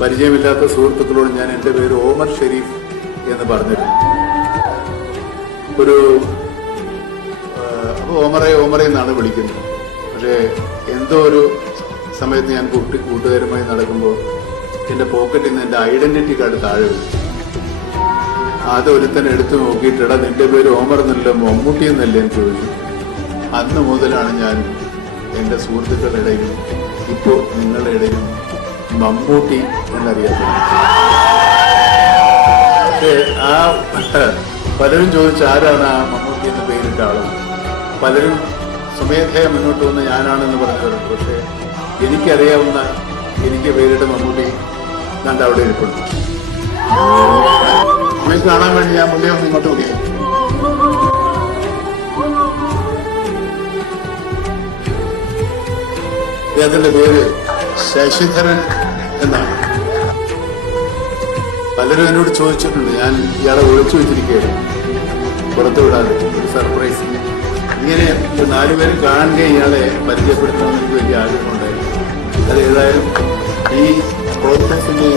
പരിചയമില്ലാത്ത സുഹൃത്തുക്കളോട് ഞാൻ എൻ്റെ പേര് ഓമർ ഷെരീഫ് എന്ന് പറഞ്ഞിരുന്നു. അപ്പോൾ ഓമറെ എന്നാണ് വിളിക്കുന്നത്. പക്ഷേ എന്തോ ഒരു സമയത്ത് ഞാൻ കൂട്ടുകാരുമായി നടക്കുമ്പോൾ എൻ്റെ പോക്കറ്റിൽ നിന്ന് എൻ്റെ ഐഡന്റിറ്റി കാർഡ് താഴെ വീണു. അത് ഒരുത്തൻ എടുത്തു നോക്കിയിട്ട്, എടാ നിന്റെ പേര് ഓമർ എന്നല്ല മമ്മൂട്ടി എന്നല്ലേ എന്ന് ചോദിച്ചു. അന്ന് മുതലാണ് ഞാൻ എൻ്റെ സുഹൃത്തുക്കളുടെ ഇടയിലും ഇപ്പോൾ നിങ്ങളുടെ ഇടയിലും മമ്മൂട്ടി എന്നറിയപ്പെടുന്നത്. പക്ഷേ പലരും ചോദിച്ചു ആരാണ് ആ മമ്മൂട്ടി എന്ന് പേരിട്ട ആളും. പലരും സ്വമേധയ മുന്നോട്ട് വന്ന് ഞാനാണെന്ന് പറഞ്ഞവരുണ്ട്. പക്ഷേ എനിക്കറിയാവുന്ന എനിക്ക് പേരിട്ട മമ്മൂട്ടി കണ്ട അവിടെ ഇരിപ്പുണ്ട്. അമ്മയ്ക്ക് കാണാൻ വേണ്ടി ഞാൻ മുന്നേ ഒന്ന് ഇങ്ങോട്ട് വിളിക്കും. അദ്ദേഹത്തിന്റെ പേര് ശശിധരൻ എന്നാണ്. പലരും എന്നോട് ചോദിച്ചിട്ടുണ്ട്, ഞാൻ ഇയാളെ ഒളിച്ചു വെച്ചിരിക്കുകയായിരുന്നു പുറത്തു വിടാതെ, ഒരു സർപ്രൈസ്. ഇങ്ങനെ 4 പേരും കാണുകയും ഇയാളെ പരിചയപ്പെടുത്തണമെന്ന് എനിക്ക് വലിയ ആഗ്രഹമുണ്ടായിരുന്നു. അത് ഏതായാലും ഈ പ്രോത്സാഹനത്തിന്റെ